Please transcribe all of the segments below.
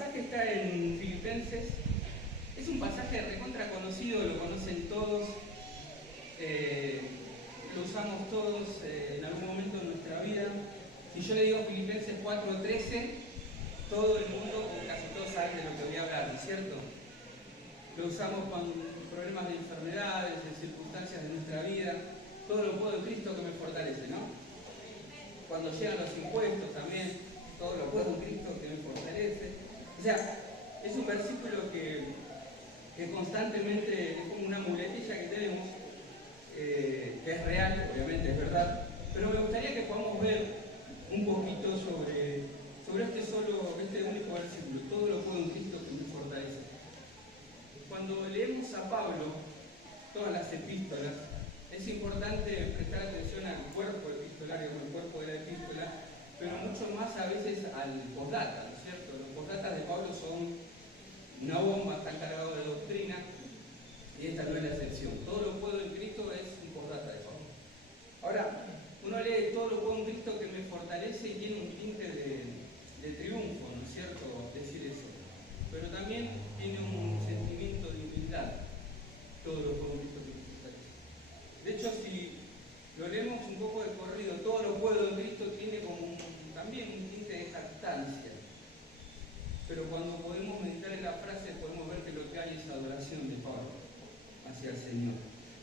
pasaje está en Filipenses. Es un pasaje recontra conocido, lo conocen todos, lo usamos todos en algún momento de nuestra vida. Si yo le digo Filipenses 4:13, todo el mundo, o casi todos, saben de lo que voy a hablar, ¿no es cierto? Lo usamos con problemas de enfermedades, de circunstancias de nuestra vida. Todo lo puedo en Cristo que me fortalece, ¿no? Cuando llegan los impuestos también, todo lo puedo en Cristo que me fortalece. O sea, es un versículo que constantemente es como una muletilla que tenemos, que es real, obviamente es verdad, pero me gustaría que podamos ver un poquito sobre este único versículo, todo lo puedo en Cristo que me fortalece. Cuando leemos a Pablo, todas las epístolas, es importante prestar atención al cuerpo epistolario, al cuerpo de la epístola, pero mucho más a veces al postdata, ¿no es cierto? Los postdatas de Pablo son una bomba, están cargados de doctrina, y esta no es la excepción. Todo lo puedo en Cristo es un postdata de Pablo. Ahora, uno lee todo lo puedo en Cristo que me fortalece y tiene un tinte de triunfo, ¿no es cierto? Decir eso. Pero también tiene un sentimiento de humildad, todo lo puedo en Cristo que me fortalece. De hecho, si lo leemos un poco de corrido, todo lo puedo en Cristo tiene como también un tinte de jactancia. Pero cuando podemos meditar en la frase, podemos ver que lo que hay es adoración de Pablo hacia el Señor.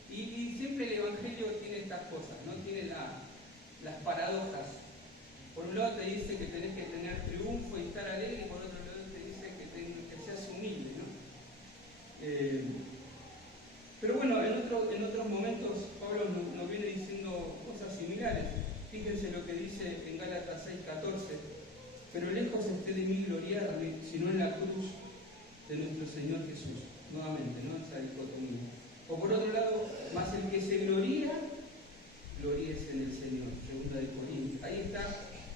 Y siempre el Evangelio tiene estas cosas, ¿no? Tiene las paradojas. Por un lado te dice que tenés que tener triunfo y estar alegre, y por otro lado te dice que seas humilde, ¿no? Pero bueno, en otros momentos Pablo nos viene diciendo cosas similares. Fíjense lo que dice en Gálatas 6:14. Pero lejos esté de mí gloriarme, sino en la cruz de nuestro Señor Jesús. Nuevamente, ¿no? Esa dicotomía. O por otro lado, más el que se gloría, gloríese en el Señor. Segunda de Corintios. Ahí está,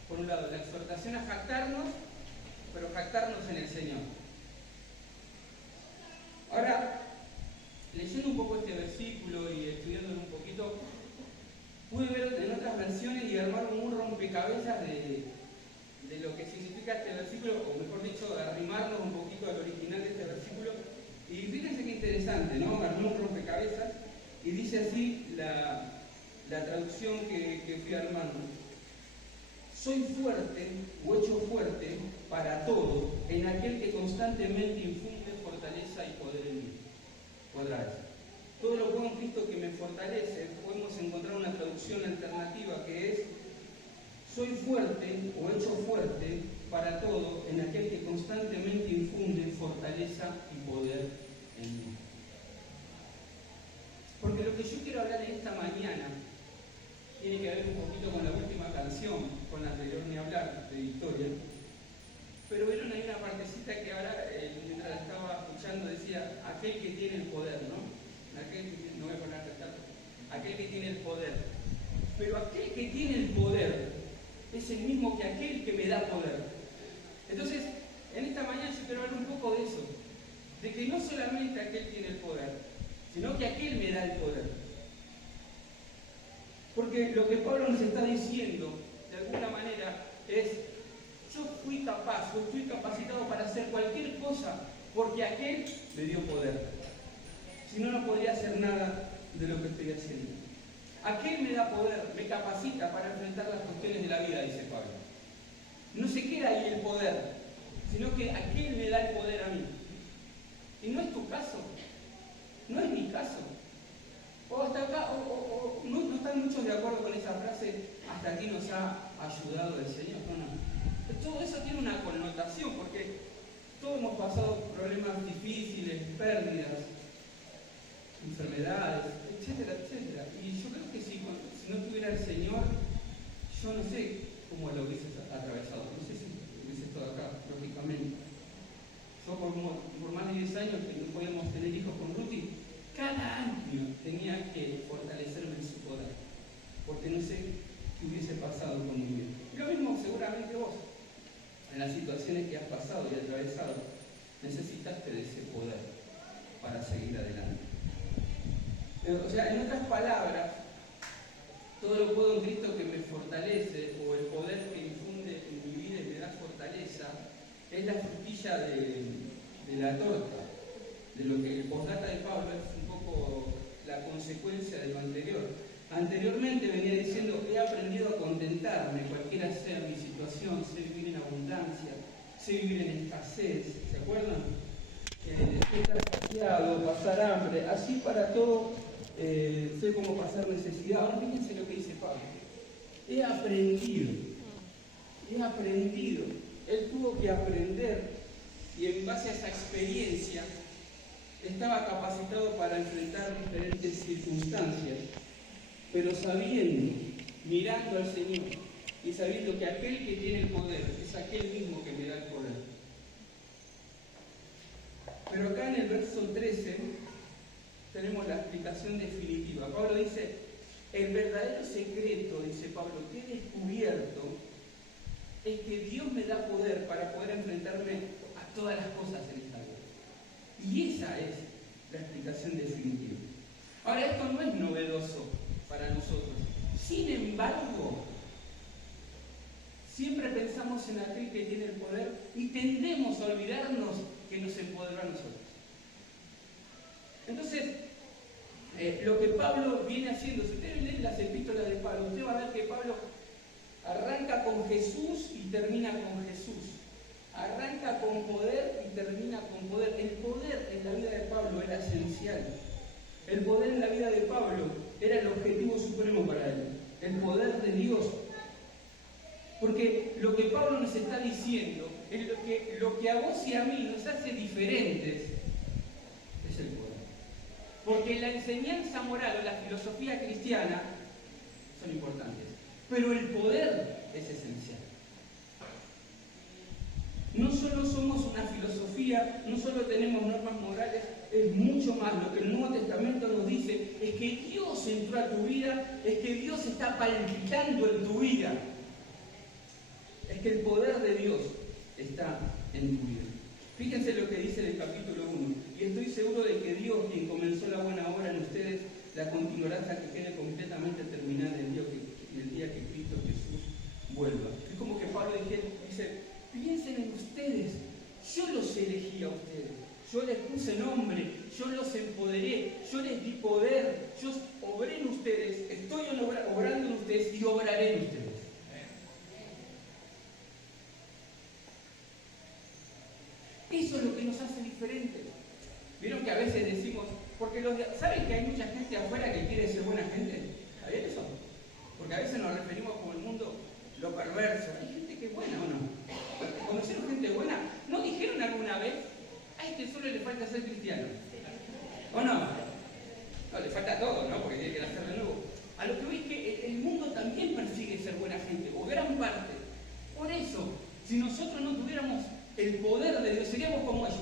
por un lado, la exhortación a jactarnos, pero jactarnos en el Señor. Ahora, leyendo un poco este versículo y estudiándolo un poquito, pude ver en otras versiones y armar un rompecabezas de lo que significa este versículo, o mejor dicho, arrimarnos un poquito al original de este versículo. Y fíjense qué interesante, ¿no? Armé un rompecabezas y dice así la traducción que fui armando. Soy fuerte o hecho fuerte para todo en aquel que constantemente infunde fortaleza y poder en mí. Otra vez. Todo lo puedo en Cristo que me fortalece. Podemos encontrar una traducción alternativa que es: soy fuerte o hecho fuerte para todo en aquel que constantemente infunde fortaleza y poder en mí. Porque lo que yo quiero hablar en esta mañana tiene que ver un poquito con la última canción, con la anterior ni hablar, de Victoria. Pero vieron ahí una partecita que ahora, mientras la estaba escuchando, decía: aquel que tiene el poder, ¿no? No voy a poner aquel que tiene el poder. Pero aquel que tiene el poder es el mismo que aquel que me da poder. Entonces, en esta mañana yo quiero hablar un poco de eso, de que no solamente aquel tiene el poder, sino que aquel me da el poder. Porque lo que Pablo nos está diciendo, de alguna manera, es: yo fui capaz, yo estoy capacitado para hacer cualquier cosa, porque aquel me dio poder. Si no, no podría hacer nada de lo que estoy haciendo. Aquel me da poder, me capacita para enfrentar las cuestiones de la vida, dice Pablo. No se queda ahí el poder, sino que aquel me da el poder a mí. Y no es tu caso, no es mi caso. O hasta acá, no están muchos de acuerdo con esa frase: hasta aquí nos ha ayudado el Señor. No. Todo eso tiene una connotación, porque todos hemos pasado problemas difíciles, pérdidas, enfermedades, etcétera, etcétera. Y yo creo que si no tuviera el Señor, yo no sé cómo lo hubieses atravesado. No sé si hubiese estado acá, lógicamente. Yo por más de 10 años que no podíamos tener hijos con Ruti, cada año tenía que fortalecerme en su poder, porque no sé qué hubiese pasado con mi vida. Lo mismo seguramente vos, en las situaciones que has pasado y atravesado, necesitaste de ese poder para seguir adelante. O sea, en otras palabras, todo lo puedo en Cristo que me fortalece, o el poder que infunde en mi vida y me da fortaleza, es la frutilla cereza de la torta, de lo que el postdata de Pablo es un poco la consecuencia de lo anterior. Anteriormente venía diciendo, he aprendido a contentarme, cualquiera sea mi situación, sé vivir en abundancia, sé vivir en escasez, ¿se acuerdan? Estar saciado, pasar hambre, así para todo, sé cómo pasar necesidad. Ahora fíjense lo que dice Pablo. He aprendido. Él tuvo que aprender y en base a esa experiencia estaba capacitado para enfrentar diferentes circunstancias, pero sabiendo, mirando al Señor y sabiendo que aquel que tiene el poder es aquel mismo que me da el poder. Pero acá en el verso 13 tenemos la explicación definitiva. Pablo dice, el verdadero secreto, dice Pablo, que he descubierto es que Dios me da poder para poder enfrentarme a todas las cosas en esta vida. Y esa es la explicación definitiva. Ahora, esto no es novedoso para nosotros. Sin embargo, siempre pensamos en aquel que tiene el poder y tendemos a olvidarnos que nos empoderó a nosotros. Entonces, lo que Pablo viene haciendo, si ustedes leen las epístolas de Pablo, usted va a ver que Pablo arranca con Jesús y termina con Jesús. Arranca con poder y termina con poder. El poder en la vida de Pablo era esencial. El poder en la vida de Pablo era el objetivo supremo para él. El poder de Dios. Porque lo que Pablo nos está diciendo es lo que a vos y a mí nos hace diferentes es el poder. Porque la enseñanza moral o la filosofía cristiana son importantes. Pero el poder es esencial. No solo somos una filosofía, no solo tenemos normas morales, es mucho más. Lo que el Nuevo Testamento nos dice es que Dios entró a tu vida, es que Dios está palpitando en tu vida. Es que el poder de Dios está en tu vida. Fíjense lo que dice en el capítulo 1. Y estoy seguro de que Dios, quien comenzó la buena obra en ustedes, la continuará hasta que quede completamente terminada el día que Cristo Jesús vuelva. Es como que Pablo dice, piensen en ustedes, yo los elegí a ustedes, yo les puse nombre, yo los empoderé, yo les di poder, yo obré en ustedes, estoy obrando en ustedes y obraré en ustedes. Eso es lo que nos hace diferentes. Vieron que a veces decimos, porque ¿saben que hay mucha gente afuera que quiere ser buena gente? ¿Sabían eso? Porque a veces nos referimos como el mundo lo perverso. Hay gente que es buena, ¿o no? ¿Conocieron gente buena? ¿No dijeron alguna vez, a este solo le falta ser cristiano? ¿O no? No, le falta todo, ¿no? Porque tiene que nacer de nuevo. A lo que voy es que el mundo también persigue ser buena gente, o gran parte. Por eso, si nosotros no tuviéramos el poder de Dios, seríamos como ellos.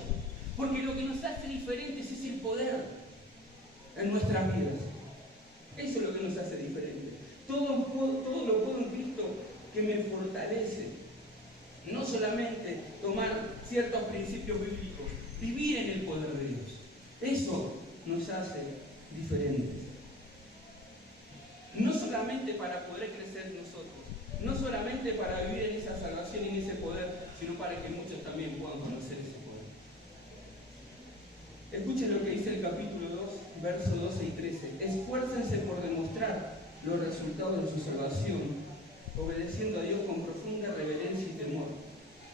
Porque lo que nos hace diferentes es el poder en nuestras vidas. Eso es lo que nos hace diferentes. Todo lo puedo en Cristo que me fortalece. No solamente tomar ciertos principios bíblicos, vivir en el poder de Dios. Eso nos hace diferentes. No solamente para poder crecer nosotros, no solamente para vivir en esa salvación y en ese poder, sino para que muchos también puedan conocer ese poder. Escuchen lo que dice el capítulo 2, versos 12 y 13. Esfuércense por demostrar los resultados de su salvación, obedeciendo a Dios con profunda reverencia y temor,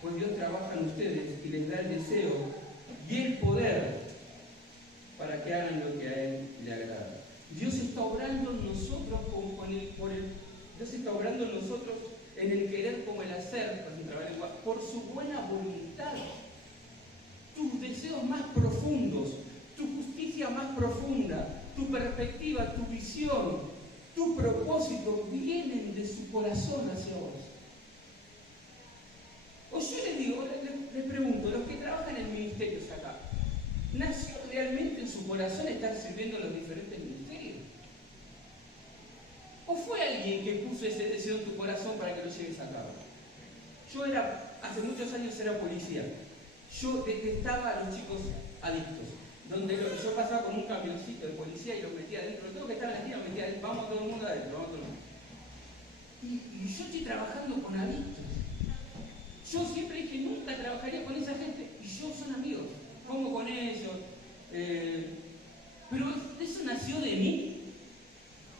pues Dios trabaja en ustedes y les da el deseo y el poder para que hagan lo que a Él le agrada. Dios está obrando en nosotros Dios está obrando en nosotros en el querer como el hacer, por su buena voluntad. Tus deseos más profundos, tu justicia más profunda, tu perspectiva, tu visión, tu propósito vienen de su corazón hacia vos. O yo les digo, les pregunto, los que trabajan en ministerios acá, ¿nació realmente en su corazón estar sirviendo en los diferentes ministerios? ¿O fue alguien que puso ese deseo en tu corazón para que lo lleves a cabo? Hace muchos años era policía. Yo detestaba a los chicos adictos. Yo pasaba con un camioncito de policía y los metía adentro. Tengo que estar en la esquina, los metía adentro. Vamos todo el mundo adentro, vamos todo el mundo. Y yo estoy trabajando con adictos. Yo siempre dije, nunca trabajaría con esa gente. Y con ellos. Pero ¿eso nació de mí?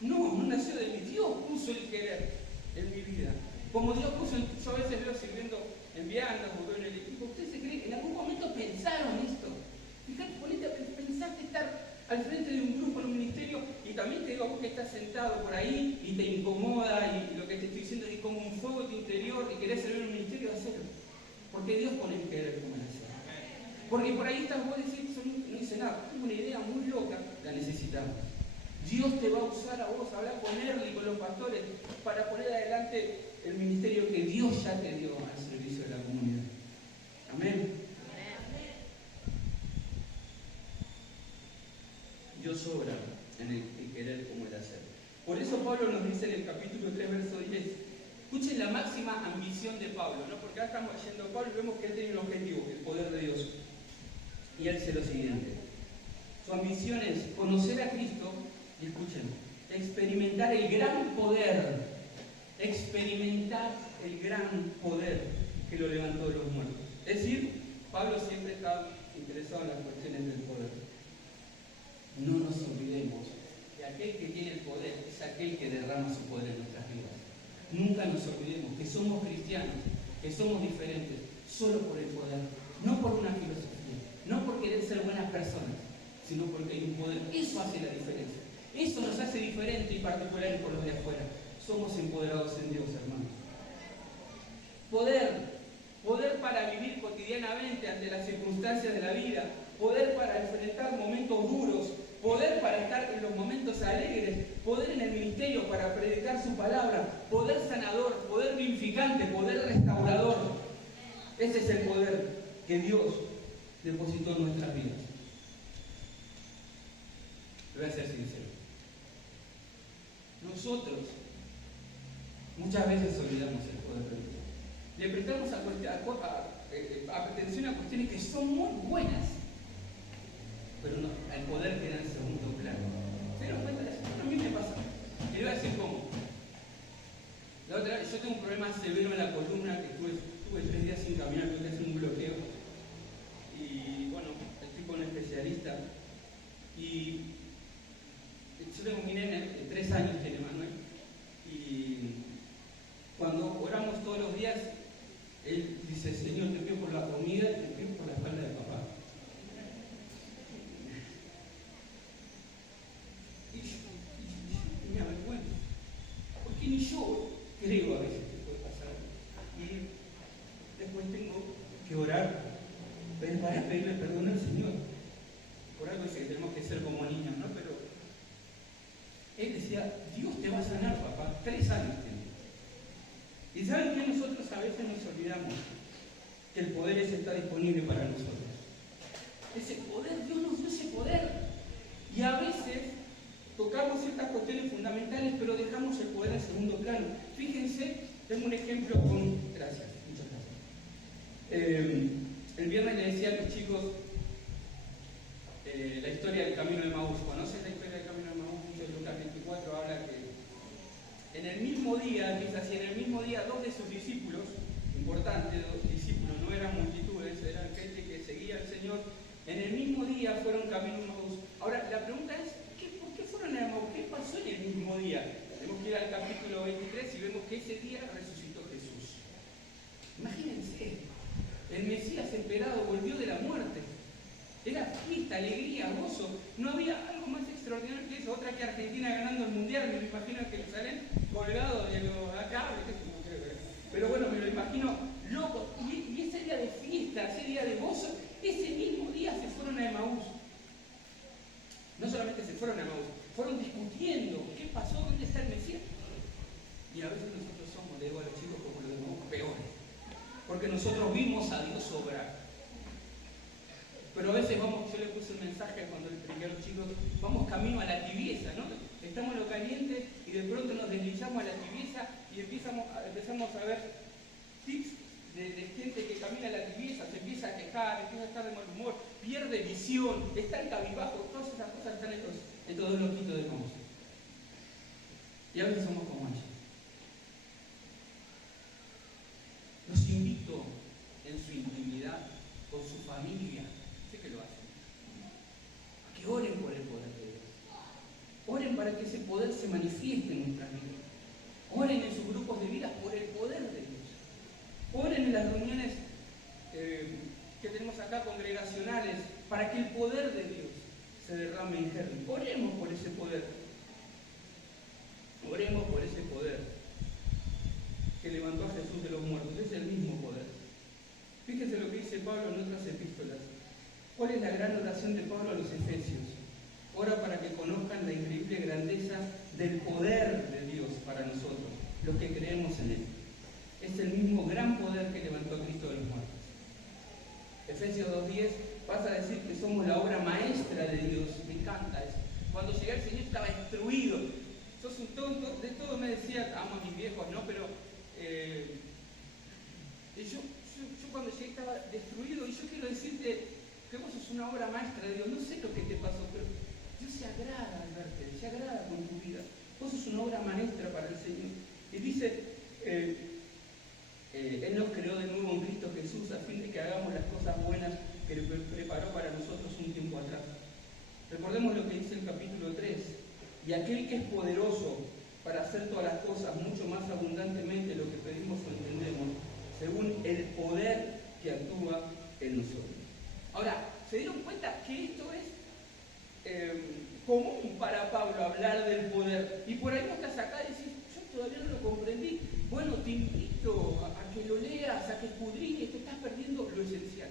No nació de mí. Dios puso el querer en mi vida. Como Dios puso, yo a veces veo sirviendo en viandas o veo en el equipo. ¿Usted se cree? ¿En algún momento pensaron esto? Fíjate, ponete a pensar que estar al frente de un grupo, en un ministerio, y también te digo a vos que estás sentado por ahí y te incomoda, y lo que te estoy diciendo es como un fuego en tu interior y querés servir en un ministerio, hacerlo. Porque Dios pone el querer como la hacer. Porque por ahí estás vos diciendo, no hice nada, tengo una idea muy loca, la necesitamos. Dios te va a usar a vos, hablar con Erly, con los pastores, para poner adelante el ministerio que Dios ya te dio al servicio de la comunidad. Amén. Dios obra en el querer como el hacer. Por eso Pablo nos dice en el capítulo 3, verso 10, escuchen la máxima ambición de Pablo, ¿no? Porque ahora estamos leyendo a Pablo y vemos que él tiene un objetivo, el poder de Dios. Y él dice lo siguiente, su ambición es conocer a Cristo, y escuchen, experimentar el gran poder que lo levantó de los muertos. Es decir, Pablo siempre está interesado en las cuestiones del poder. No nos olvidemos que aquel que tiene el poder es aquel que derrama su poder en nuestras vidas. Nunca nos olvidemos que somos cristianos, que somos diferentes, solo por el poder, no por una filosofía, no por querer ser buenas personas, sino porque hay un poder. Eso hace la diferencia. Eso nos hace diferentes y particulares por los de afuera. Somos empoderados en Dios, hermanos. Poder para vivir cotidianamente ante las circunstancias de la vida, poder para enfrentar momentos duros, poder para estar en los momentos alegres, poder en el ministerio para predicar su palabra, poder sanador, poder vivificante, poder restaurador. Ese es el poder que Dios depositó en nuestras vidas. Voy a ser sincero. Nosotros muchas veces olvidamos el poder de Dios. Le prestamos atención a cuestiones que son muy buenas, pero no, al poder queda en segundo plano. ¿Se dan cuenta de eso? A mí me pasa. Y le voy a decir cómo. La otra vez, yo tengo un problema severo en la columna, que estuve 3 días sin caminar, tuve que hacer un bloqueo. Y bueno, estoy con un especialista. Y yo tengo mi nene, 3 años tiene Manuel. Y cuando oramos todos los días, él dice: Señor, te pido por la comida y te pido por la espalda de papá. Y me avergüenza, porque ni yo creo a veces que puede pasar. Y después tengo que orar para pedirle perdón al Señor. Por algo dice que tenemos que ser como niños, ¿no? Pero él decía: Dios te va a sanar, papá. 3 años tiene. Y ¿saben qué? Nosotros a veces nos olvidamos que el poder ese está disponible para nosotros. Ese poder, Dios nos dio ese poder. Y a veces tocamos ciertas cuestiones fundamentales, pero dejamos el poder en segundo plano. Fíjense, tengo un ejemplo con... Gracias, muchas gracias. El viernes le decía a los chicos la historia del Camino de Maús. ¿Conocen la historia del Camino de Maús? Lucas 24 habla que en el mismo día, empieza así, en el mismo día 2 de sus discípulos, importantes, 2 discípulos, no eran multitudes, eran gente que seguía al Señor, en el mismo día fueron camino a Maús. Ahora, la pregunta es, ¿por qué fueron a Maús? ¿Qué pasó en el mismo día? Tenemos que ir al capítulo 23 y vemos que ese día resucitó Jesús. Imagínense, el Mesías esperado volvió de la muerte. Era fiesta, alegría, gozo. No había algo más extraordinario que eso. Otra que Argentina ganando el Mundial, me lo imagino en Jerusalén, colgado de los acá, pero bueno, me lo imagino loco. Y ese día de fiesta, ese día de gozo, ese mismo día se fueron a Emaús. No solamente se fueron a Emaús, fueron discutiendo qué pasó, dónde está el Mesías. Y a veces nosotros somos, le digo a los chicos, como los demás, peores. Porque nosotros vimos a Dios obrar. Pero a veces vamos, yo le puse un mensaje cuando le expliqué a los chicos, vamos camino a la tibieza, ¿no? Estamos en lo caliente y de pronto nos deslizamos a la tibieza y empezamos a ver tips de gente que camina a la tibieza, se empieza a quejar, empieza a estar de mal humor, pierde visión, está en cabizbajo, todas esas cosas están en todos los loquitos de Maús. Y a veces somos como ellos. Los invito en su intimidad, con su familia, sé que lo hacen, para que ese poder se manifieste en nuestras vidas. Oren en sus grupos de vida por el poder de Dios. Oren en las reuniones que tenemos acá, congregacionales, para que el poder de Dios se derrame en Herli. Oremos por ese poder. Oremos por ese poder que levantó a Jesús de los muertos. Es el mismo poder. Fíjense lo que dice Pablo en otras epístolas. ¿Cuál es la gran oración de Pablo a los Efesios? Ora para que conozcan la increíble grandeza del poder de Dios para nosotros, los que creemos en Él. Es el mismo gran poder que levantó a Cristo de los muertos. Efesios 2:10 pasa a decir que somos la obra maestra de Dios. Me encanta eso. Cuando llegué al Señor estaba destruido. Sos un tonto. De todo me decía, amo a mis viejos, ¿no? Pero yo cuando llegué estaba destruido, y yo quiero decirte que vos sos una obra maestra de Dios. No sé lo que te pasó, pero Dios se agrada al verte, se agrada con tu vida. Vos sos una obra maestra para el Señor. Y dice, Él nos creó de nuevo en Cristo Jesús a fin de que hagamos las cosas buenas que Él preparó para nosotros un tiempo atrás. Recordemos lo que dice el capítulo 3. Y aquel que es poderoso para hacer todas las cosas mucho más abundantemente de lo que pedimos o entendemos, según el poder que actúa en nosotros. Ahora, ¿se dieron cuenta que esto es común para Pablo hablar del poder? Y por ahí no estás acá y decís, yo todavía no lo comprendí. Bueno, te invito a que lo leas, a que escudriñes. Te estás perdiendo lo esencial.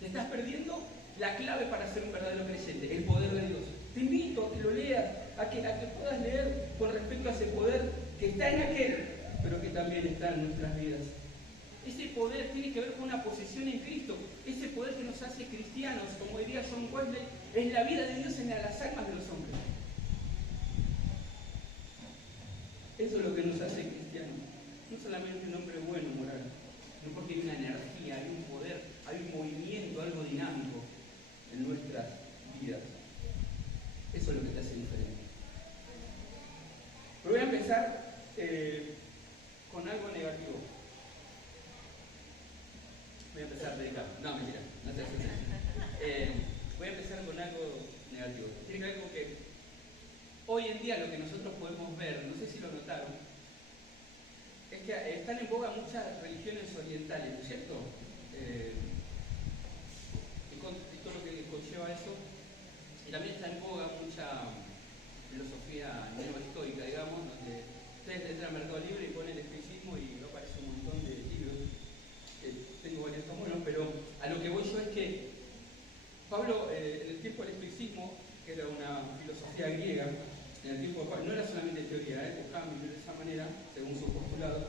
Te estás perdiendo la clave para ser un verdadero creyente, el poder de Dios. Te invito a que lo leas, a que puedas leer con respecto a ese poder que está en aquel, pero que también está en nuestras vidas. Ese poder tiene que ver con una posición en Cristo. Ese poder que nos hace cristianos, como diría John Wesley, es la vida de Dios en las almas de los hombres. Eso es lo que nos hace cristianos. No solamente un hombre bueno, moral, no, porque hay una energía, hay un poder, hay un movimiento, algo dinámico en nuestras vidas. Eso es lo que te hace diferente. Pero voy a empezar con algo negativo. Voy a empezar a predicar. No, mentira, no sé. Voy a empezar con algo negativo. Tiene que ver con que hoy en día lo que nosotros podemos ver, no sé si lo notaron, es que están en boga muchas religiones orientales, ¿no es cierto? Y todo lo que conlleva eso. Y también está en boga mucha filosofía neohistórica, digamos, donde ustedes entran al Mercado Libre y ponen estoicismo y aparece un montón de libros. Tengo varios tomos, pero a lo que voy yo es que Pablo, en el tiempo del estoicismo, que era una filosofía griega, en el tiempo de Pablo, no era solamente teoría, buscaban vivir de esa manera, según su postulado.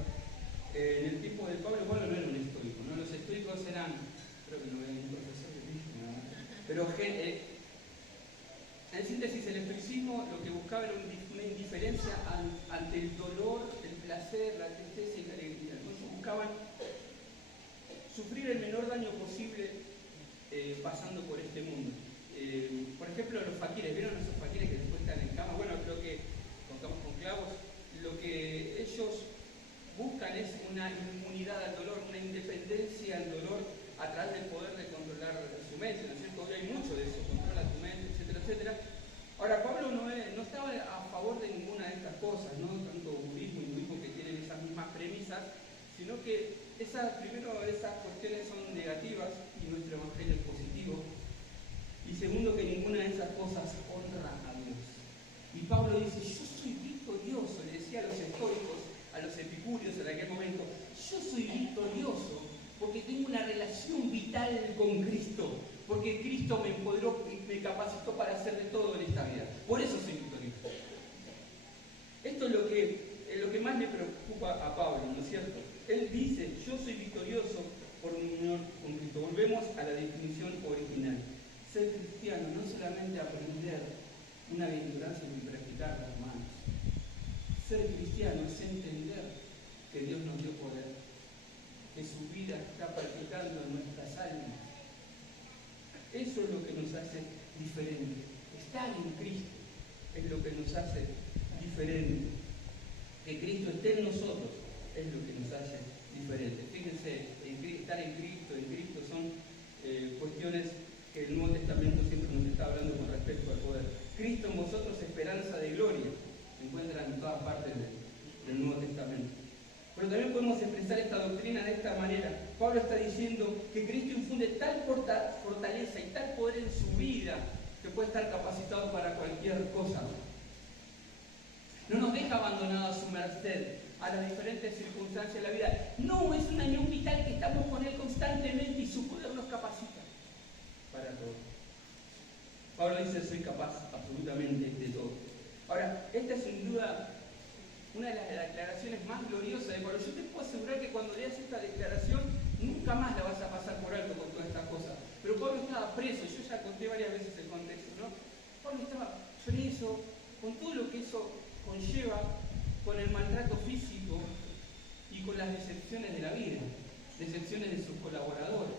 En el tiempo de Pablo no era un estoico, ¿no? Los estoicos eran, creo que no era un profesor de Cristo, ¿no? Pero en síntesis, el estoicismo lo que buscaba era una indiferencia ante el dolor, el placer, la tristeza y la alegría. Entonces buscaban sufrir el menor daño posible pasando por este mundo. Por ejemplo, los faquires, ¿vieron esos faquires que después están en cama? Bueno, creo que contamos con clavos. Lo que ellos buscan es una inmunidad al dolor, una independencia al dolor a través del poder de controlar su mente, ¿no es cierto? Hoy hay mucho de eso, controla tu mente, etcétera, etcétera. Ahora, Pablo no estaba a favor de ninguna de estas cosas, no tanto budismo y hinduismo que tienen esas mismas premisas, sino que primero esas cuestiones son negativas y nuestro evangelio es positivo. Y segundo, que ninguna de esas cosas honra a Dios. Y Pablo dice, yo soy victorioso, le decía a los estoicos, a los epicúreos en aquel momento, yo soy victorioso porque tengo una relación vital con Cristo, porque Cristo me empoderó y me capacitó para hacer de todo en esta vida. Por eso soy victorioso. Esto es lo que más le preocupa a Pablo, ¿no es cierto? Él dice, yo soy victorioso por mi unión con Cristo. Volvemos a la definición original. Ser cristiano no es solamente aprender una bienaventuranza y practicarla, hermanos. Ser cristiano es entender que Dios nos dio poder, que su vida está practicando en nuestras almas. Eso es lo que nos hace diferentes. Estar en Cristo es lo que nos hace diferentes. Que Cristo esté en nosotros es lo que nos hace diferentes. Fíjense, estar en Cristo son cuestiones que el Nuevo Testamento siempre nos está hablando con respecto al poder. Cristo en vosotros, esperanza área, Pablo está diciendo que Cristo infunde tal fortaleza y tal poder en su vida que puede estar capacitado para cualquier cosa. No nos deja abandonados a su merced, a las diferentes circunstancias de la vida. No, es una unión vital que estamos con Él constantemente y su poder nos capacita para todo. Pablo dice, soy capaz absolutamente de todo. Ahora, esta es sin duda una de las declaraciones más gloriosas de Pablo. Yo te puedo asegurar que cuando leas esta declaración, nunca más la vas a pasar por alto con todas estas cosas. Pero Pablo estaba preso, yo ya conté varias veces el contexto, ¿no? Pablo estaba preso, con todo lo que eso conlleva, con el maltrato físico y con las decepciones de la vida, decepciones de sus colaboradores.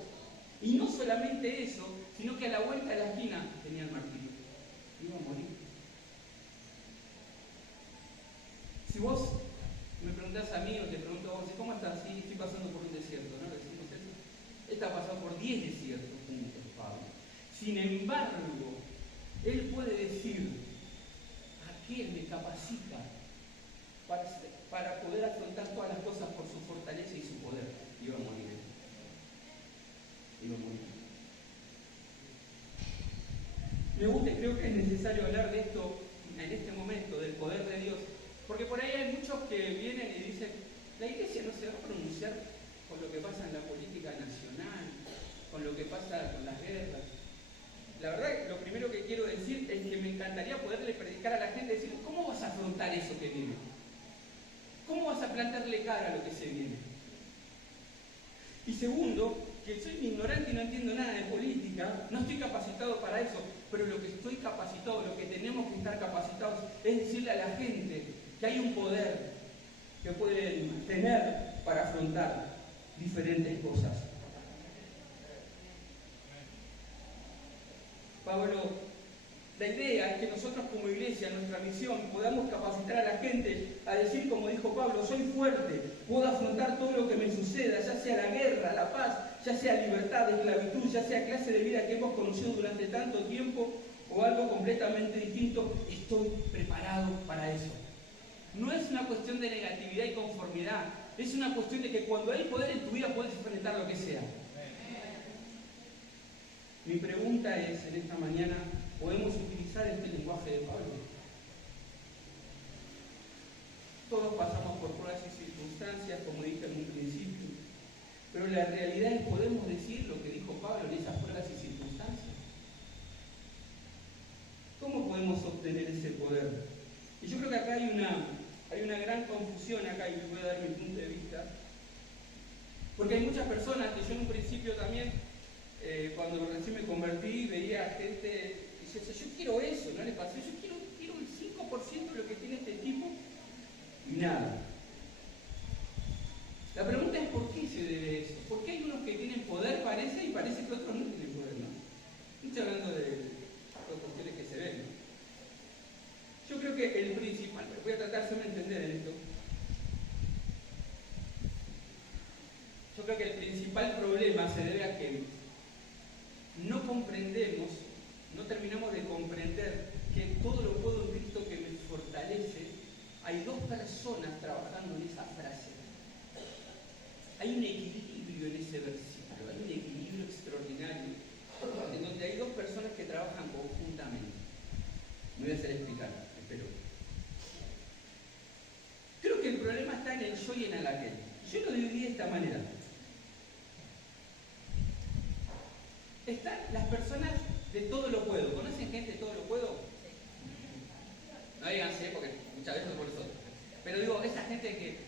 Y no solamente eso, sino que a la vuelta de la esquina tenía el martirio. Iba a morir. Si vos me preguntás a mí o te pregunto a vos, ¿cómo estás? Sí, estoy pasando por un desierto, ¿no? Decimos eso. Él está pasando por 10 desiertos juntos, Pablo. Sin embargo, él puede decir, aquel me capacita para poder afrontar todas las cosas por su fortaleza y su poder. Iba a morir. Iba a morir. Me gusta, creo que es necesario hablar de esto en este momento, del poder de Dios, porque por ahí hay muchos que vienen y dicen, la iglesia no se va a pronunciar con lo que pasa en la política nacional, con lo que pasa con las guerras. La verdad, lo primero que quiero decir es que me encantaría poderle predicar a la gente, decir, ¿cómo vas a afrontar eso que viene? ¿Cómo vas a plantarle cara a lo que se viene? Y segundo, que soy ignorante y no entiendo nada de política, no estoy capacitado para eso, pero lo que estoy capacitado, lo que tenemos que estar capacitados, es decirle a la gente que hay un poder que pueden tener para afrontar diferentes cosas. Pablo, la idea es que nosotros como iglesia, nuestra misión, podamos capacitar a la gente a decir, como dijo Pablo, soy fuerte, puedo afrontar todo lo que me suceda, ya sea la guerra, la paz, ya sea libertad, esclavitud, ya sea clase de vida que hemos conocido durante tanto tiempo o algo completamente distinto, estoy preparado para eso. No es una cuestión de negatividad y conformidad, es una cuestión de que cuando hay poder en tu vida puedes enfrentar lo que sea. Mi pregunta es, en esta mañana, ¿podemos utilizar este lenguaje de Pablo? Todos pasamos por pruebas y circunstancias, como dije en un principio, pero la realidad es, ¿podemos decir lo que dijo Pablo en esas pruebas y circunstancias? ¿Cómo podemos obtener ese poder? Y yo creo que acá hay una gran confusión acá, y les voy a dar mi punto de vista, porque hay muchas personas que yo en un principio también, cuando recién me convertí, veía gente y decía, yo quiero eso, ¿no le pasó? Yo quiero el 5% de lo que tiene este tipo y nada. La pregunta es ¿por qué se debe eso? ¿Por qué hay unos que tienen poder, parece, y parece que otros no tienen poder, no? No estoy hablando de cuestiones que se ven, ¿no? Yo creo que el principal, voy a tratar de entender en esto. Yo creo que el principal problema se debe a que no comprendemos, no terminamos de comprender que todo lo puedo en Cristo que me fortalece. Hay dos personas trabajando en esa frase. Hay un equilibrio en ese versículo, hay un equilibrio extraordinario, en donde hay dos personas que trabajan conjuntamente. Me voy a hacer explicar, espero. Creo que el problema está en el yo y en el aquel. Yo lo dividí de esta manera. Están las personas de todo lo puedo. ¿Conocen gente de todo lo puedo? No díganse, porque muchas veces por eso. Pero digo, esa gente que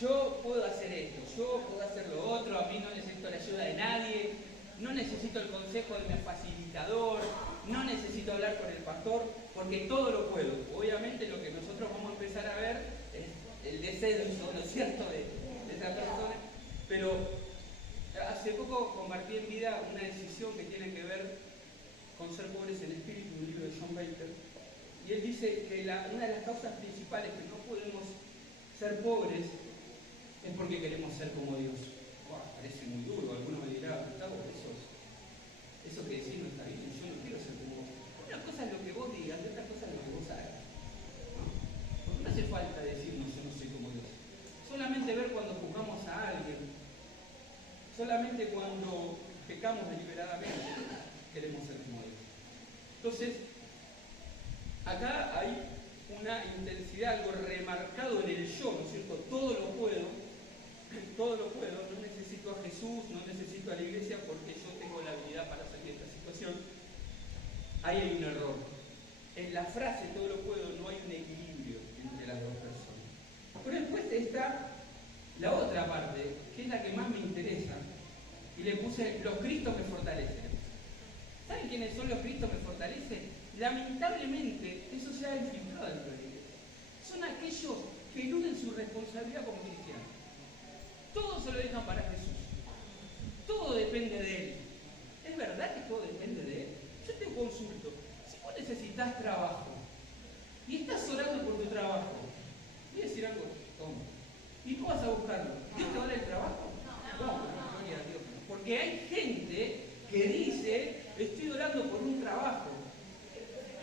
yo puedo hacer esto, yo puedo hacer lo otro, a mí no necesito la ayuda de nadie, no necesito el consejo de mi facilitador, no necesito hablar con el pastor, porque todo lo puedo. Obviamente lo que nosotros vamos a empezar a ver es el descenso, ¿no es cierto?, de esa persona. Pero hace poco compartí en vida una decisión que tiene que ver con ser pobres en espíritu, un libro de John Baker. Y él dice que una de las causas principales que no podemos ser pobres es porque queremos ser como Dios. Wow, parece muy duro, alguno me dirá, Gustavo, eso que decís no está bien, yo no quiero ser como vos. Una cosa es lo que vos digas y otra cosa es lo que vos hagas, ¿no? Porque no hace falta decirnos yo no soy como Dios. Solamente ver cuando juzgamos a alguien, Solamente cuando pecamos deliberadamente queremos ser como Dios. Entonces, acá hay una intensidad, algo remarcado en el yo, ¿no es cierto? Todo lo puedo, no necesito a Jesús, no necesito a la iglesia porque yo tengo la habilidad para salir de esta situación. Ahí hay un error. En la frase todo lo puedo no hay un equilibrio entre las dos personas. Pero después está la otra parte, que es la que más me interesa, y le puse los Cristos me fortalecen. ¿Saben quiénes son los Cristos me fortalecen? Lamentablemente, eso se ha infiltrado dentro de la iglesia. Son aquellos que eluden su responsabilidad como cristianos. Todo se lo dejan para Jesús. Todo depende de Él. ¿Es verdad que todo depende de Él? Yo te consulto. Si vos necesitas trabajo y estás orando por tu trabajo, voy a decir algo, toma. Y tú vas a buscarlo. ¿Dios te va a dar el trabajo? No, gloria a Dios. Porque hay gente que dice, estoy orando por un trabajo.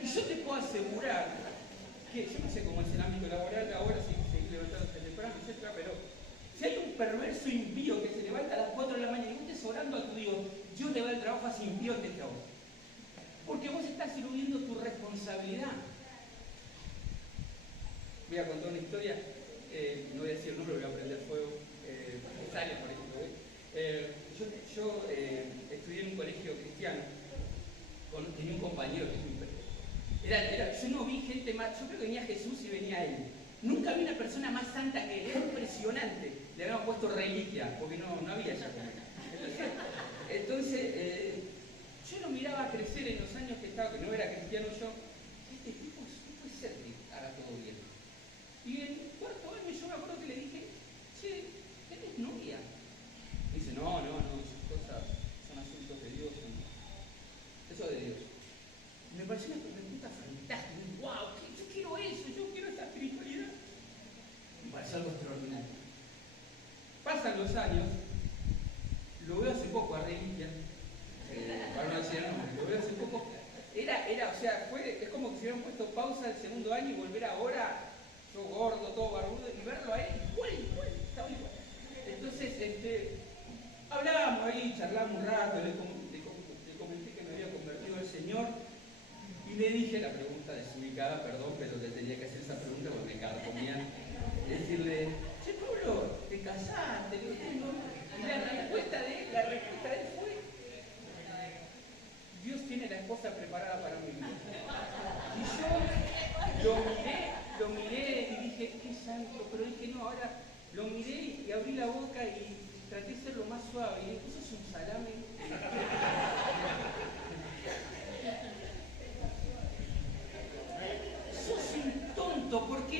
Y yo te puedo asegurar que, yo no sé cómo es el ámbito laboral ahora, si se levantándose temprano, etc., pero si hay un perverso impío que se levanta a las 4 de la mañana y vos estés orando a tu Dios, Dios te va a dar el trabajo así impío que te a vos. Porque vos estás eludiendo tu responsabilidad. Voy a contar una historia, no voy a decir el nombre, voy a prender fuego. Italia, por ejemplo. Yo estudié en un colegio cristiano, tenía un compañero que yo no vi gente más, yo creo que venía Jesús y venía él. Nunca vi una persona más santa que él, era impresionante. Le habíamos puesto reliquia, porque no había ya. Entonces yo lo miraba crecer en los años que estaba, que no era cristiano yo. Este tipo no puede ser que haga todo bien. Y en cuarto año yo me acuerdo que le dije, che, ¿tenés novia? Me dice, no, esas cosas son asuntos de Dios. Eso de Dios. Me pareció una pregunta fantástica. ¡Wow! Yo quiero eso, yo quiero esta espiritualidad. Me pareció algo extraordinario. Pasan los años, lo veo hace poco a Reliquia, para no decir el nombre, lo veo hace poco. Es como que se hubieran puesto pausa el segundo año y volver ahora, yo gordo, todo barbudo, y verlo a él, igual, estaba igual. Entonces, hablábamos ahí, charlamos un rato, le comenté que me había convertido al Señor. Y le dije la pregunta desubicada, perdón, pero le tenía que hacer esa pregunta porque me carcomía. Decirle, che Pablo, ¿te casaste? Y la respuesta de él fue, Dios tiene la esposa preparada para mí. Y yo lo miré y dije, qué santo, pero dije, no, ahora lo miré y abrí la boca y traté de ser lo más suave. Y le puse un salame. Sos un tonto, porque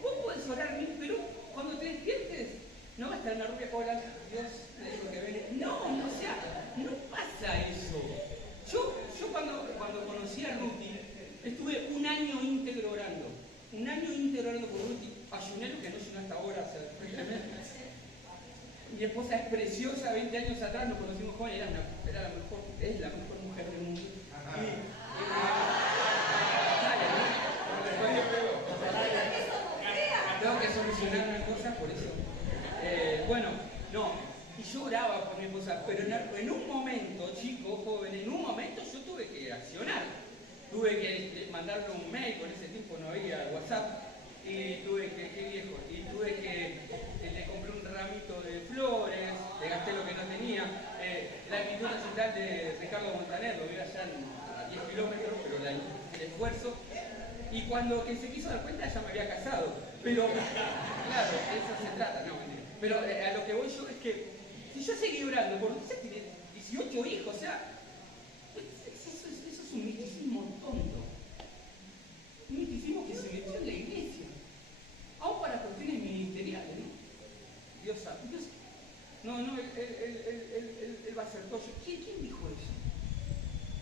vos podés orar bien, pero cuando te despiertes, no va a estar en la rubia hola, Dios me dijo que viene. No pasa eso. Yo cuando conocí a Ruti, estuve un año íntegro orando. Un año íntegro orando por Ruti. Ayuné lo que no ayuné hasta ahora, o sea, fue tremendo. Mi esposa es preciosa, 20 años atrás nos conocimos joven, es la mejor mujer del mundo. Tengo que solucionar una cosa, por eso. Y yo oraba por mi esposa, pero en un momento, chicos, joven, yo tuve que accionar. Tuve que mandarle un mail, con ese tiempo no había WhatsApp, y le compré un ramito de flores, le gasté lo que no tenía. La actitud nacional de Ricardo Montaner, lo vi allá a 10 kilómetros, pero el esfuerzo. Y cuando que se quiso dar cuenta ya me había casado. Pero, claro, de eso se trata, no, pero a lo que voy yo es que si yo seguí orando, por usted tiene 18 hijos, o sea, eso es un misticismo tonto. Un misticismo que se metió en la iglesia. Aún para cuestiones ministeriales, ¿no? Dios sabe. Él va a ser todo. ¿Quién dijo eso?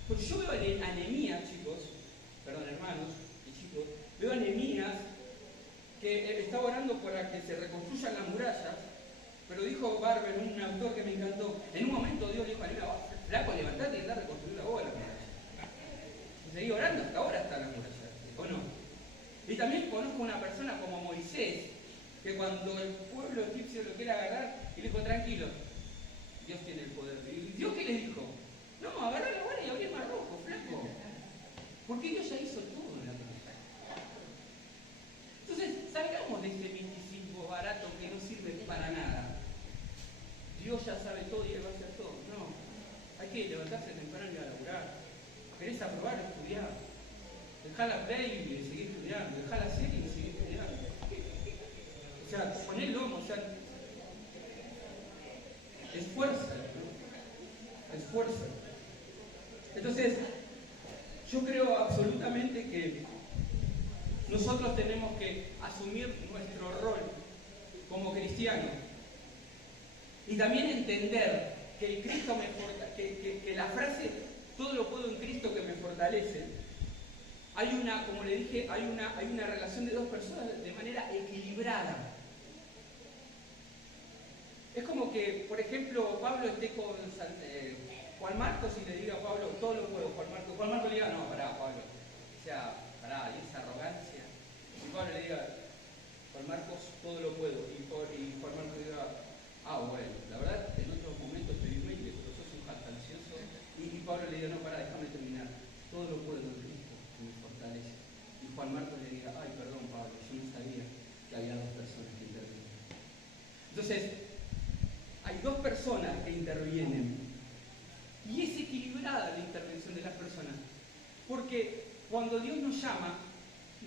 Porque yo veo a Nehemías, chicos, perdón, hermanos y chicos, veo a Nehemías que estaba orando para que se reconstruyan las murallas, pero dijo Barber, un autor que me encantó, en un momento Dios le dijo a Nehemías, flaco, levantate y anda a reconstruir la bola. Y seguí orando, hasta ahora están las murallas, ¿o no? Y también conozco una persona como Moisés, que cuando el pueblo egipcio lo quiere agarrar, y le dijo, tranquilo, Dios tiene el poder. ¿Y Dios qué les dijo? No, agarrá la vara y abrí el mar rojo, flaco. Porque Dios ya hizo todo en la cruz. Entonces, salgamos de este misticismo barato que no sirve para nada. Dios ya sabe todo y Él va a hacer todo. No, hay que levantarse temprano y a laburar. ¿Querés aprobar? Estudiar. Dejá la play y seguir estudiando. Dejá la serie y seguir estudiando. O sea, poné el lomo, o sea, esfuerza, ¿no? Esfuerza. Entonces, yo creo absolutamente que nosotros tenemos que asumir nuestro rol como cristianos y también entender que el Cristo que la frase todo lo puedo en Cristo que me fortalece, hay una, como le dije, hay una relación de dos personas de manera equilibrada. Es como que, por ejemplo, Pablo esté con Juan Marcos y le diga a Pablo, todo lo puedo, Juan Marcos le diga, no, pará, Pablo, o sea, pará, y esa arrogancia. Y Pablo le diga, Juan Marcos, todo lo puedo. Y Juan Marcos le diga, bueno, la verdad, en otros momentos te digo, pero sos un jactancioso. Y Pablo le diga, no, pará, déjame terminar. Todo lo puedo en Cristo, que me fortalece. Y Juan Marcos le diga, ay, perdón, Pablo, yo no sabía que había dos personas que intervienen. Entonces, hay dos personas que intervienen. Y es equilibrada la intervención de las personas. Porque cuando Dios nos llama,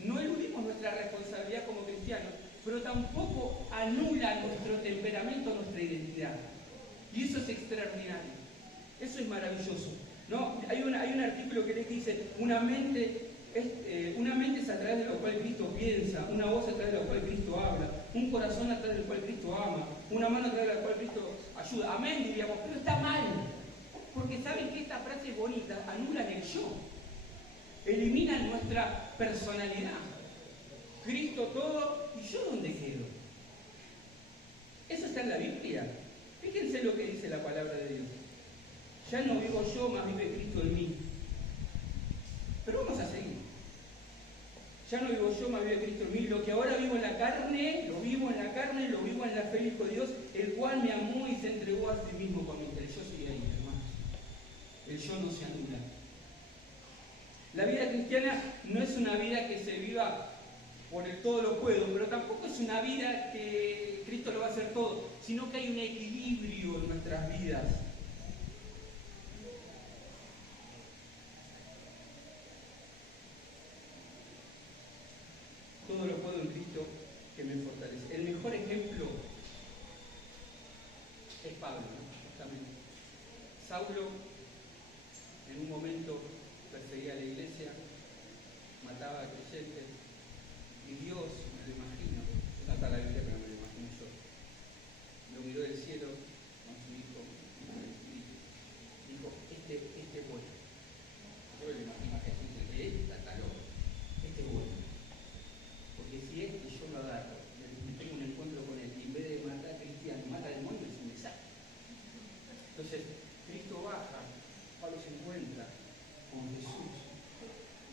no eludimos nuestra responsabilidad como cristianos, pero tampoco anula nuestro temperamento, nuestra identidad. Y eso es extraordinario. Eso es maravilloso. ¿No? Hay un artículo que dice, una mente es a través de la cual Cristo piensa, una voz a través de la cual Cristo habla, un corazón a través del cual Cristo ama, una mano a través de la cual Cristo ayuda. Amén, diríamos, pero está mal. Porque saben que estas frases bonitas anulan el yo, eliminan nuestra personalidad. Cristo todo, ¿y yo dónde quedo? Eso está en la Biblia. Fíjense lo que dice la palabra de Dios. Ya no vivo yo, más vive Cristo en mí. Pero vamos a seguir. Ya no vivo yo, más vive Cristo en mí. Lo que ahora vivo en la carne, lo vivo en la fe del Hijo de Dios, el cual me amó y se entregó a sí mismo por mi interés. Yo soy ahí, hermanos. El yo no se anula. La vida cristiana no es una vida que se viva por el todo lo puedo, pero tampoco es una vida que Cristo lo va a hacer todo, sino que hay un equilibrio en nuestras vidas. Todo lo puedo en Cristo que me fortalece. El mejor ejemplo es Pablo, justamente. Saulo en un momento perseguía a la iglesia, mataba a creyentes, y Dios, me lo imagino, no está la Biblia, pero me lo imagino yo, lo miró del cielo con su hijo, con el Espíritu, dijo, este es bueno. Yo me lo imagino a Jesús, que está loco, este es bueno. Porque si yo lo agarro, tengo un encuentro con él, y en vez de matar a cristianos, mata a demonios, es un desastre. Entonces, Cristo baja, Pablo se encuentra con Jesús.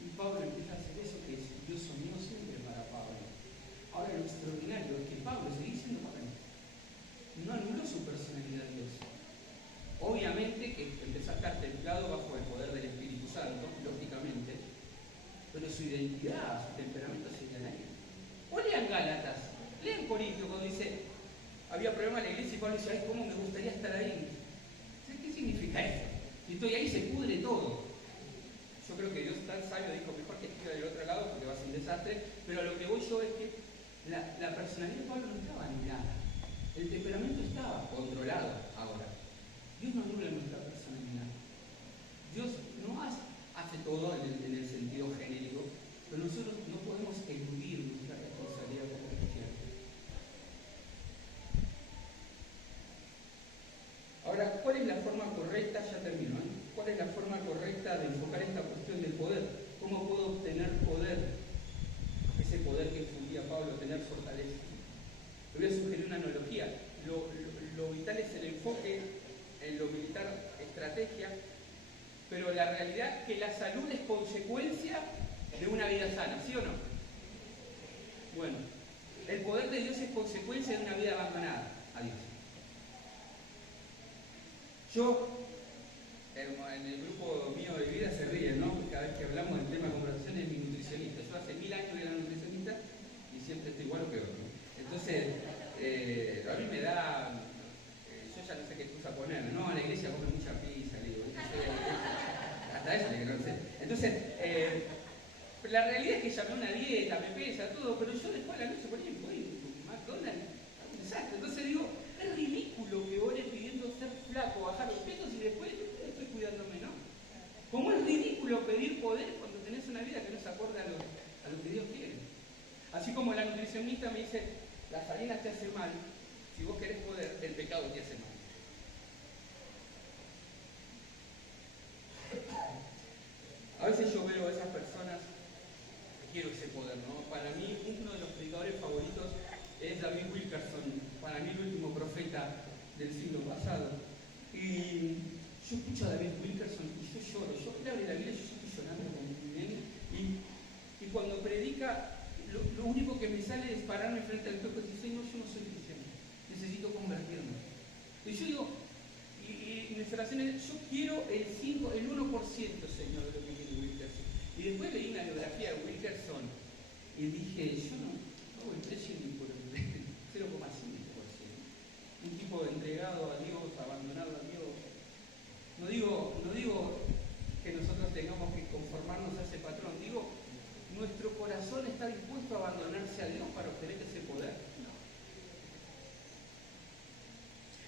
Y Pablo empieza a hacer eso que Dios soñó siempre para Pablo. Ahora lo extraordinario es que Pablo sigue siendo Pablo. No anuló su personalidad de Dios. Obviamente que empezó a estar templado bajo el poder del Espíritu Santo, lógicamente, pero su identidad, su temperamento seguía ahí. O lean Gálatas, lean Corintios cuando dice, había problema en la iglesia y Pablo dice, ay, ¿cómo me gustaría estar ahí? ¿Qué significa eso? Si estoy ahí se pudre todo. Yo creo que Dios tan sabio dijo, mejor que esté del otro lado porque va a ser un desastre, pero a lo que voy yo es que la personalidad de Pablo no estaba anulada. El temperamento estaba controlado ahora. Dios no anula nuestra personalidad. Dios no hace todo en el sentido genérico, pero nosotros no podemos eludir nuestra responsabilidad como cristianos. Ahora, ¿cuál es la forma correcta? Ya termino, ¿eh? ¿Cuál es la forma correcta de enfocar esta cuestión del poder? ¿Cómo puedo obtener poder? Ese poder que infundía Pablo, tener fortaleza. Le voy a sugerir una analogía. Lo vital es el enfoque, en lo militar, estrategia, pero la realidad es que la salud es consecuencia de una vida sana, ¿sí o no? Bueno, el poder de Dios es consecuencia de una vida abandonada a Dios. Yo, en el grupo mío de vida se ríen, ¿no? Cada vez que hablamos del tema de conversación es mi nutricionista. Yo hace 1000 años que era nutricionista y siempre estoy igual o peor, ¿no? Entonces, a mí me da, yo ya no sé qué excusa poner, ¿no? A la iglesia come mucha pizza, digo, hasta eso le no sé. Entonces, la realidad es que llamé una dieta, me pesa, todo, pero yo después de la noche ponía en McDonald's, un desastre. Entonces digo, es ridículo que ores pidiendo ser flaco, bajar los pesos y después estoy cuidándome, ¿no? Como es ridículo pedir poder cuando tenés una vida que no se acorde a lo que Dios quiere. Así como la nutricionista me dice, las harinas te hacen mal, si vos querés poder, el pecado te hace mal. A veces yo veo a esas personas que quiero ese poder, ¿no? Para mí, uno de los predicadores favoritos es David Wilkerson, para mí el último profeta del siglo pasado. Y yo escucho a David Wilkerson y yo lloro. Yo le abro la Biblia y yo estoy llorando con él. Y cuando predica, lo único que me sale es pararme frente al espejo y decir, Señor, yo no soy cristiano, necesito convertirme. Y yo digo, y mis oraciones, yo quiero el 1%, Señor, de lo que quiere Wilkerson. Y después leí una biografía de Wilkerson y dije, yo no hago el precio ni por el 0,5%. Un tipo entregado a Dios, abandonado a Dios. No digo que nosotros tengamos que conformarnos a ese patrón, digo, nuestro corazón está dispuesto a abandonarse a Dios para obtener ese poder. No.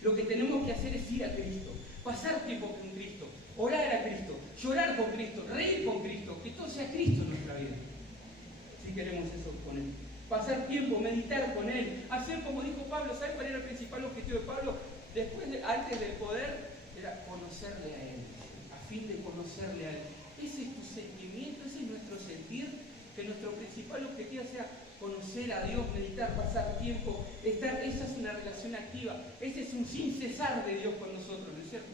Lo que tenemos que hacer es ir a Cristo, pasar tiempo con Cristo, orar a Cristo, llorar con Cristo, reír con Cristo, que todo sea Cristo en nuestra vida. Si queremos eso con Él. Pasar tiempo, meditar con Él, hacer como dijo Pablo. ¿Sabes cuál era el principal objetivo de Pablo? Antes del poder, era conocerle a Él, a fin de conocerle a Él. Ese es tu sentimiento, ese es nuestro sentir, que nuestro principal objetivo sea conocer a Dios, meditar, pasar tiempo, esa es una relación activa, ese es un sin cesar de Dios con nosotros, ¿no es cierto?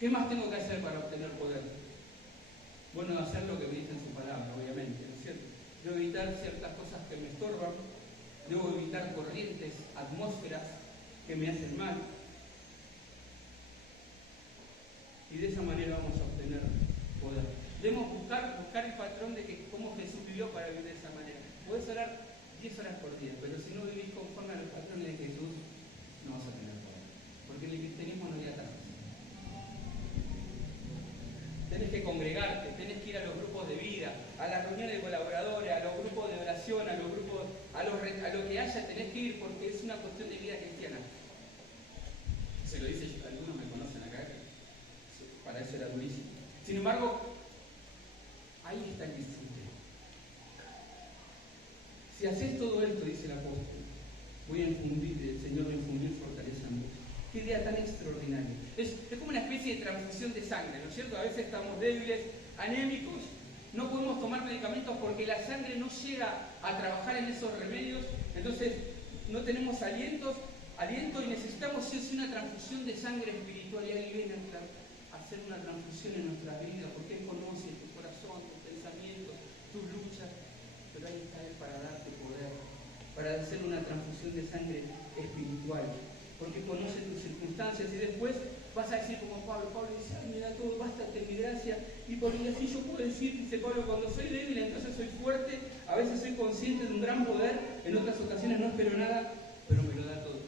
¿Qué más tengo que hacer para obtener poder? Bueno, hacer lo que me dice en su palabra, obviamente, ¿no es cierto? Debo evitar ciertas cosas que me estorban, debo evitar corrientes, atmósferas que me hacen mal. Y de esa manera vamos a obtener poder. Debemos buscar el patrón de que cómo Jesús vivió para vivir de esa manera. Puedes orar 10 horas por día, pero si no vivís conforme a los patrones de Jesús, no vas a tener poder. Porque en el cristianismo no hay atajos. Tenés que congregarte, tenés que ir a los grupos de vida, a las reuniones de colaboradores, a los grupos de oración, a lo que haya, tenés que ir porque es una cuestión de vida cristiana. Se lo dice, algunos me conocen acá, para eso era durísimo. Sin embargo, ahí está el disfrute. Si haces todo esto, dice el apóstol, el Señor va a infundir fortaleza en vos. Qué idea tan extraordinaria. Es como una especie de transfusión de sangre, ¿no es cierto? A veces estamos débiles, anémicos, no podemos tomar medicamentos porque la sangre no llega a trabajar en esos remedios, entonces no tenemos aliento y necesitamos una transfusión de sangre espiritual. Y alguien viene a hacer una transfusión en nuestra vida porque Él conoce tu corazón, tus pensamientos, tus luchas, pero ahí está Él para darte poder, para hacer una transfusión de sangre espiritual. Porque conoce tus circunstancias y después vas a decir como Pablo dice, ay, me da todo, bástate mi gracia, y porque así yo puedo decir, dice Pablo, cuando soy débil entonces soy fuerte, a veces soy consciente de un gran poder, en otras ocasiones no espero nada, pero me lo da todo.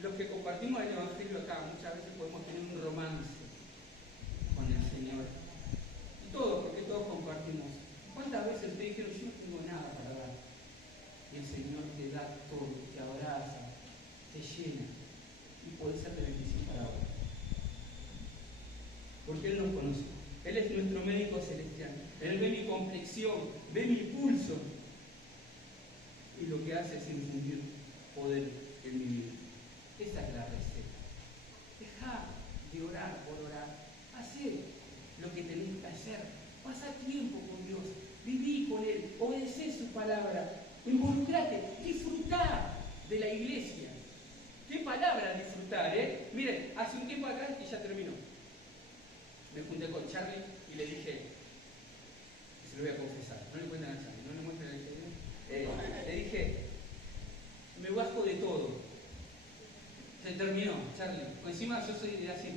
Los que compartimos el Evangelio acá, muchas veces podemos tener un romance con el Señor, y todos, porque todos compartimos. ¿Cuántas veces te dijeron, yo no tengo nada para dar? Y el Señor te da todo, te abraza, te llena y puede ser de bendición para otros. Porque Él nos conoce. Él es nuestro médico celestial. Él ve mi complexión, ve mi pulso. Y lo que hace es infundir poder en mi vida. Esa es la receta. Deja de orar por orar. Hacé lo que tenés que hacer. Pasa tiempo con Dios. Viví con Él. Obedecé su palabra. Involucrate. Disfrutá de la iglesia. ¿Qué palabra disfrutar, eh? Miren, hace un tiempo atrás, y ya terminó, me junté con Charlie y le dije, se lo voy a confesar, no le cuenten a Charlie, no le muestren el video. Le dije, me bajo de todo. terminó, Charlie. Encima yo soy así,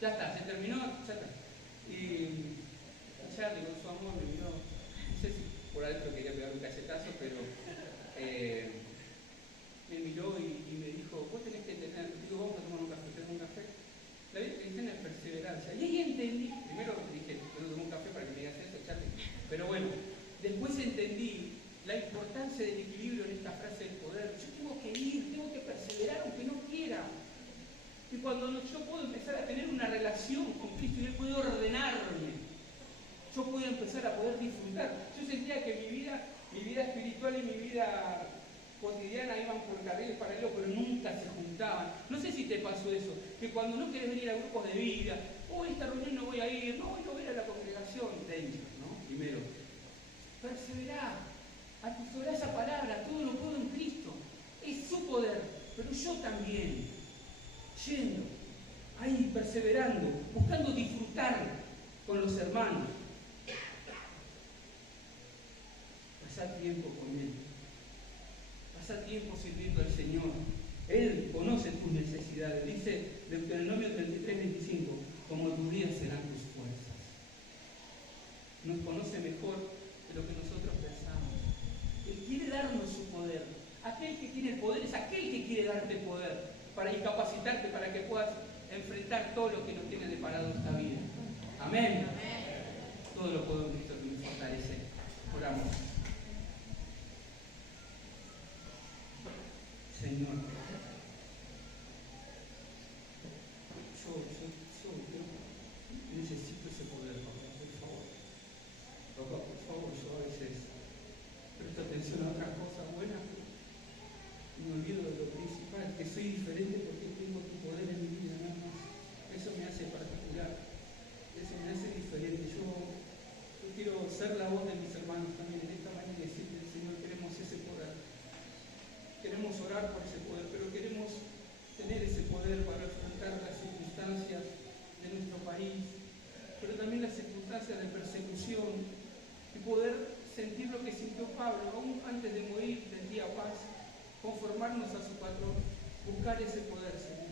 ya está, se terminó, ya está. Y Charlie con su amor me miró, no sé si por adentro quería pegar un cachetazo, pero me miró y me dijo, vos tenés que tener, digo, vamos a tomar un café, ¿tenés un café? La vida cristiana es perseverancia. Y ahí entendí, primero dije, puedo tomar un café para que me digas eso, Charlie. Pero bueno, después entendí la importancia del equilibrio en esta frase del poder. Yo tengo que ir, tengo que perseverar aunque no quiera. Y cuando yo puedo empezar a tener una relación con Cristo y Él puede ordenarme, yo puedo empezar a poder disfrutar. Yo sentía que mi vida espiritual y mi vida cotidiana iban por carriles paralelos, pero nunca se juntaban. No sé si te pasó eso, que cuando no querés venir a grupos de vida, hoy esta reunión no voy a ir, no voy a ir a la congregación, danger, ¿no? Primero, perseverar, atesorar esa palabra, todo lo puedo en Cristo. Es su poder, pero yo también, yendo, ahí perseverando, buscando disfrutar con los hermanos. Pasar tiempo con Él. Pasar tiempo sirviendo al Señor. Él conoce tus necesidades. Dice Deuteronomio 33:25, como tus días serán tus fuerzas. Nos conoce mejor de lo que nosotros pensamos. Él quiere darnos su poder. Aquel que tiene el poder es aquel que quiere darte poder para incapacitarte, para que puedas enfrentar todo lo que nos tiene deparado esta vida. Amén. Todo lo puedo en Cristo que me fortalece. Oramos. Señor, yo necesito ese poder, papá, por favor. Papá, por favor, yo a veces presto atención a otras cosas buenas y me olvido de lo principal, que soy diferente porque tengo tu poder en mi vida, nada más. Eso me hace particular, eso me hace diferente. Yo quiero ser la voz de mis hermanos también en esta mañana y decirle, Señor, queremos ese poder. Queremos orar por ese poder, pero queremos tener ese poder para enfrentar las circunstancias de nuestro país, pero también las circunstancias de persecución, y poder sentir lo que sintió Pablo, aún antes de morir, sentía paz, conformarnos a su patrón, buscar ese poder, Señor.